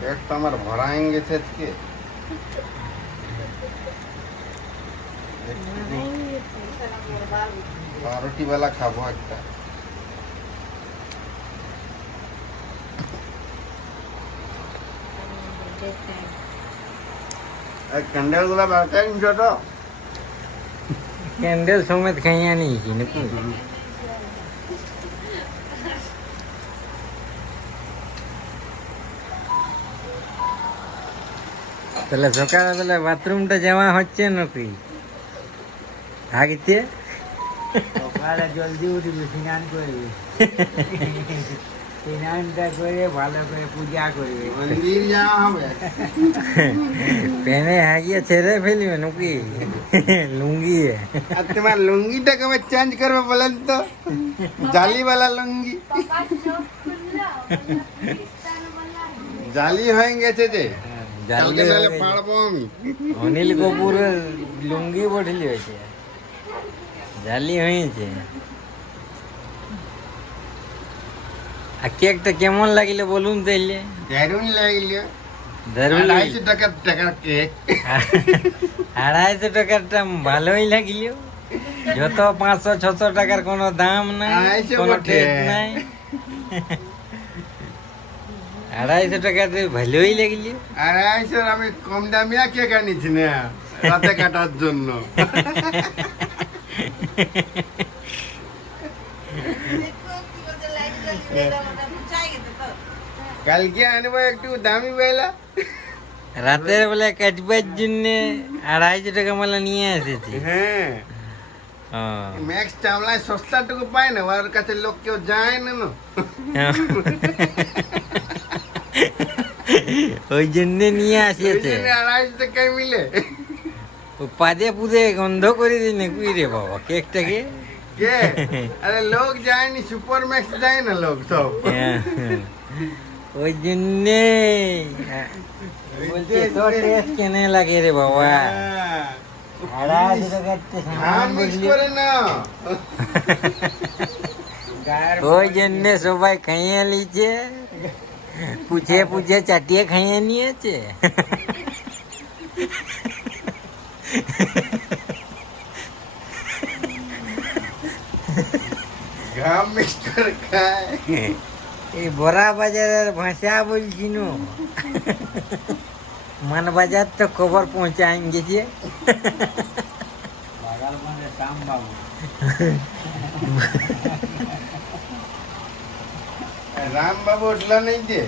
পেট তো আমার ভরা হয়ে গেছে আজকে। পাউরুটি বেলা খাবো একটা। ক্যান্ডেল গুলা বারকাই ছোট ক্যান্ডেল সমেত খাইয়া নিয়েছি নাকি? তাহলে সকালবেলা বাথরুমটা যাওয়া হচ্ছে নাকি হাগিতে? সকালে জলদি উঠবি, স্নান করবি, স্নানটা করে ভালো করে পূজা করবি। মন্দির যাওয়া হবে। পেনে হাগিয়ে ছেড়ে ফেলবে নাকি লুঙ্গি? আর তোমার লুঙ্গিটা কবে চেঞ্জ করবে বলেন তো? জালিওয়ালা লুঙ্গি জালি হয়ে গেছে যে, কালকে নাহলে পারবো আমি। অনিল কপুরের লুঙ্গি বদলি হয়েছে, জালি হয়েছে। আর কেকটা কেমন লাগিলে বলুন তাইলে? দারুণ লাগলো। দারুণ লাগলো। 250 টাকার কেক। 250 টাকারটা ভালোই লাগিল। যত 500-600 টাকার কোনো দাম নাই, 250 কোনো বটে। টেস্ট নাই। 250 টাকাতে ভালোই লাগিল। 250 আমি কম দামিয়া কেক আনিছি না রাতে কাটার জন্য। কালকে আনবো একটু দামি বেলা। রাতের বেলা কাটবার জন্য 250 টাকা মালা নিয়ে এসেছি। হ্যাঁ, ও। ম্যাক্স চাওলায় সস্তাটুকু পায় না, ওর কাছে লোক কেউ যায় না। ওই জন্য নিয়ে ওই আসিয়েছে। জন্য 250 টাকায় মিলে। ও পাদে পুদে গন্ধ করে দিনে কুই রে বাবা কেকটাকে। কে? আরে লোক যায়নি, সুপার ম্যাক্স যায় না লোক সব। ওই জন্যে বলছে তো টেস্ট কেনে লাগে রে বাবা। হ্যাঁ। 250 টাকাতে হ্যাঁ, সামান মিক্স বদলি। করে নাও। ওই জন্য সবাই খাইয়ে লিছে, পুছে পুছে চাটিয়ে খাইয়ে নিয়েছে। ঘাম মিক্স করে খায়। এই বড়া বাজারের ভাষা বলছি নো, মান বাজার তো খবর পৌঁছায় গেছে। বাগাল মানে শ্যাম বাবু। রাম বাবু উঠলো নেই যে।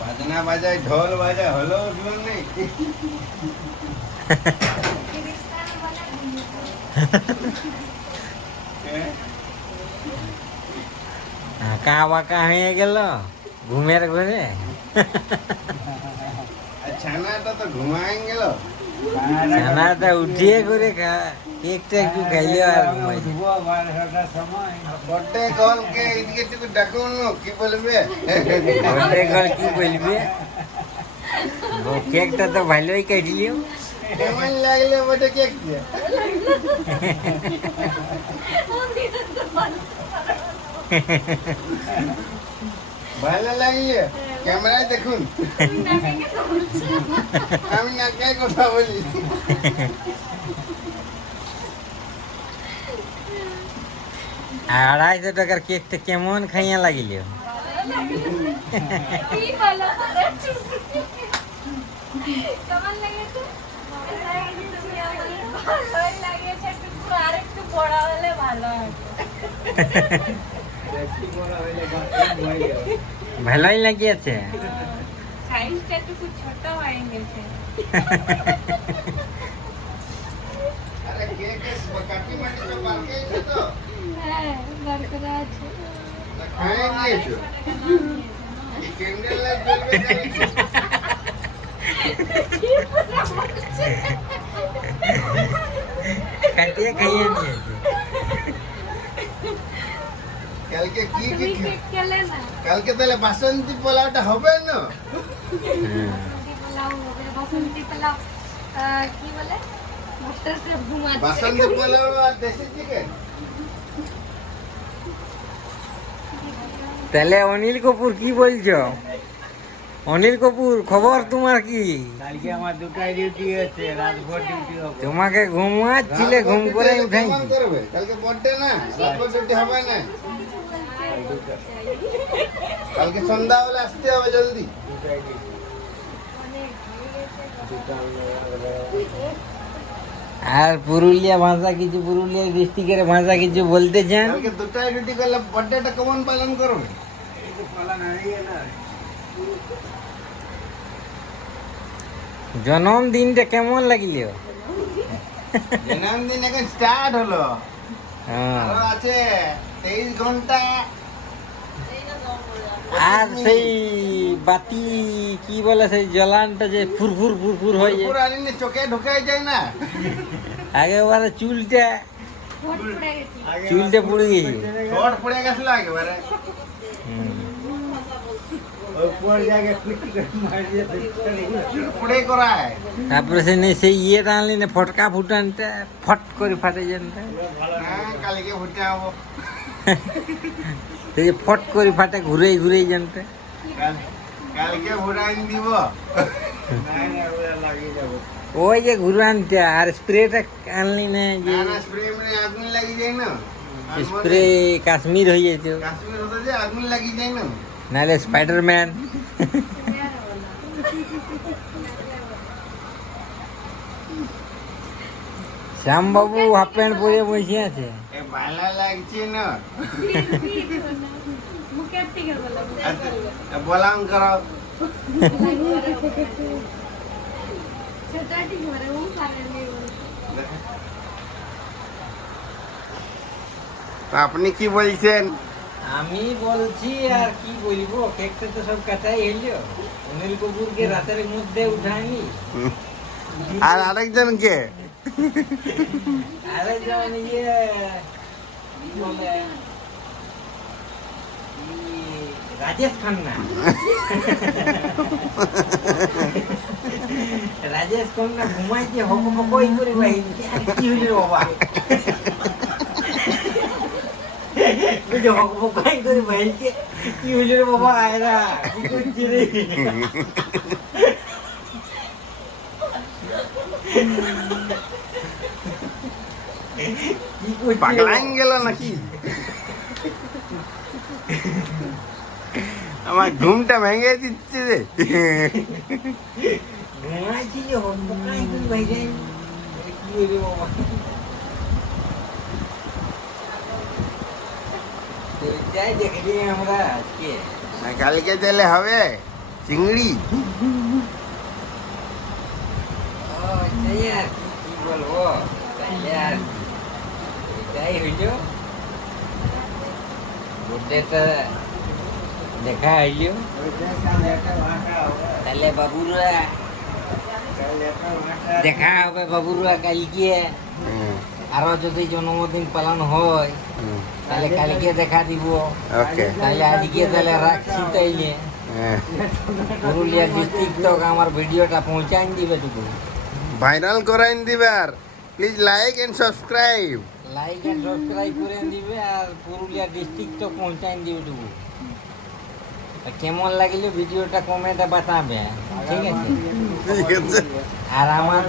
বাজনা বাজায়, ঢোল বাজায়, হলো উঠলো নেই। হ্যাঁ? আঁকা বাঁকা হয়ে গেল ঘুমের ঘরে। আর ছানাটা তো ঘুমাই গেল। ছানাটা উঠিয়ে করে কেকটা একটু খাইলে আর ঘুমাই। উঠবো 12টার সময়। বড্ডে কলকে এদিকে একটু ডাকুন, কি বলবে? ঘরে ঘর কি বলবে? ও কেকটা তো ভালোই কাটলিও। কেমন লাগলে বটে কেক দিয়ে? ভালো লাগলে ক্যামেরায় দেখুন, আমি নাকাই কথা বলি। 250 টাকার কেকটা কেমন খাইয়া লাগিল? কেমন লাগেছে? ভালোই লাগেছে, কিন্তু আরেকটু বড় হলে ভালো হতো। বেশি বড় হইলে বাথরুম হয়ে যাবে। ভালোই লাগিয়েছে। সাইজটা একটু ছোট হয়ে গেছে। আরে কেক কাটি মাটি তো পারকেইছো তো? হ্যাঁ, বার করা আছে। না খাই নিয়েছো? ক্যান্ডেল লাইট জ্বলবে জানিস? কাটিয়ে খাইয়ে নিয়েছে। কালকে কি তুমি কেক খেলে না? কালকে তাহলে বাসন্তী পোলাওটা হবে না? বাসন্তী পোলাও হবে, বাসন্তী পোলাও কি বলে? মাস্টার শেফ ঘুমাচ্ছে। বাসন্তী পোলাও আর দেশি চিকেন। তাহলে অনিল কপুর কি বলছো? অনিল কপুর খবর তোমার কি? কালকে আমার দুটাই ডিউটি আছে, রাতভর ডিউটি হবে। তোমাকে ঘুমাচ্ছিলে, ঘুম করে উঠাই। কেমন করবে? কালকে বর্থডে না, রাতভর ছুটি হবে না। কালকে সন্ধ্যাবেলা আসতে হবে জলদি। দুটাই ডিউটি। আর পুরুলিয়া ভাষা কিছু, পুরুলিয়া ডিস্ট্রিক্টের ভাষা কিছু বলতে চান? কালকে দুটাই ডিউটি করলে বার্থডেটা কেমন পালন করবে? এই তো পালা নাই না। জন্মদিনটা কেমন লাগিল? জন্মদিন এখন স্টার্ট হলো, হ্যাঁ। আরো আছে 23 ঘন্টা। আর সেই বাতি কি বলে, সেই জ্বলানটা যে ফুরফুর ফুরফুর হয়ে যায়, পুরো আনিনি চোখে ঢুকে যায় না। একেবারে চুলটা ভোট পড়ে গেছি। চুলটা পুড়ে গেছে। শর্ট পড়ে গেছিল একেবারে। হুম। ওই পর জায়গায় পিটি করে মার দিয়ে চুল পড়ে করায়। তারপরে সে সেই ইয়েটা আনলি না, ফটকা ফুটানটা ফট করে ফাটে যেনটা, হ্যাঁ, কালকে ভুটে হবো। সেই যে ফট করে ফাটে ঘুরে ঘুরে যেনটা। কালকে ভুটাইন দিব। নাই না, ওরা লাগিয়ে যাবো। ওই যে ঘুরানটা আর স্প্রেটা আনলি না, যে না না, স্প্রে মানে আগুন লাগি যায় না। স্প্রে কাশ্মীর হয়ে যেত, কাশ্মীর হতে যে আগুন লাগি যায় না। নাহলে স্পাইডারম্যান। শ্যামবাবু হাফ প্যান্ট পরে বসে আছে। এ ভালো লাগছে না। মুখের থেকে বলো, বলাম করো। সেটা ঠিক মানে ও পারেনি বলে। তো আপনি কি বলছেন? আমি বলছি আর কি বলবো, কেকটা তো সব কাটাই হইলো। অনিল কপুরকে রাতের মধ্যে উঠায়নি, আর আরেকজনকে আরেকজন ইয়ে কি বলে, রাজেশ খান্না। রাজেশ খান্না ঘুমাইছে হকমকই করে বাহিনী। আর কি হইল বাবা, বুঝে হকমকাই করে বাহিনীকে কি হইল রে বাবা, আয়রা কি করছি রে? কি করছি রে পাগলাইন বাবা? গেল নাকি? আমার ঘুমটা ভেঙে দিচ্ছে রে। ঘুমাইছিল হকমকাই করে বাহিনী, কি হইল বাবা? এটাই দেখলি আমরা আজকে। কালকে দিলে হবে চিংড়ি। ও, এটাই আর কি বলবো, তাইলে আর এটাই হইল বুদ্ধেটা দেখা হইল। ওইটা কাল একটা ভাটা হবে। তাহলে বাবুরা কাল একটা ভাটা। দেখা হবে, বাবুরা কালকে। আরো যদি জন্মদিন পালন হয় তাহলে কালকে দেখা দিব। ওকে। তাহলে আজকে তাহলে রাখছি, তাইলে পুরুলিয়া ডিস্ট্রিক্ট তক আমার ভিডিওটা পৌঁছাই দিবে টুকু, ভাইরাল করাইন দিবার। Please like and subscribe. Like and subscribe করে দিবে, আর পুরুলিয়া ডিস্ট্রিক্ট তক পৌঁছাই দিবে টুকু। আর কেমন লাগলো ভিডিওটা কমেন্টে বাতাবে, ঠিক আছে? ঠিক আছে। আর আমার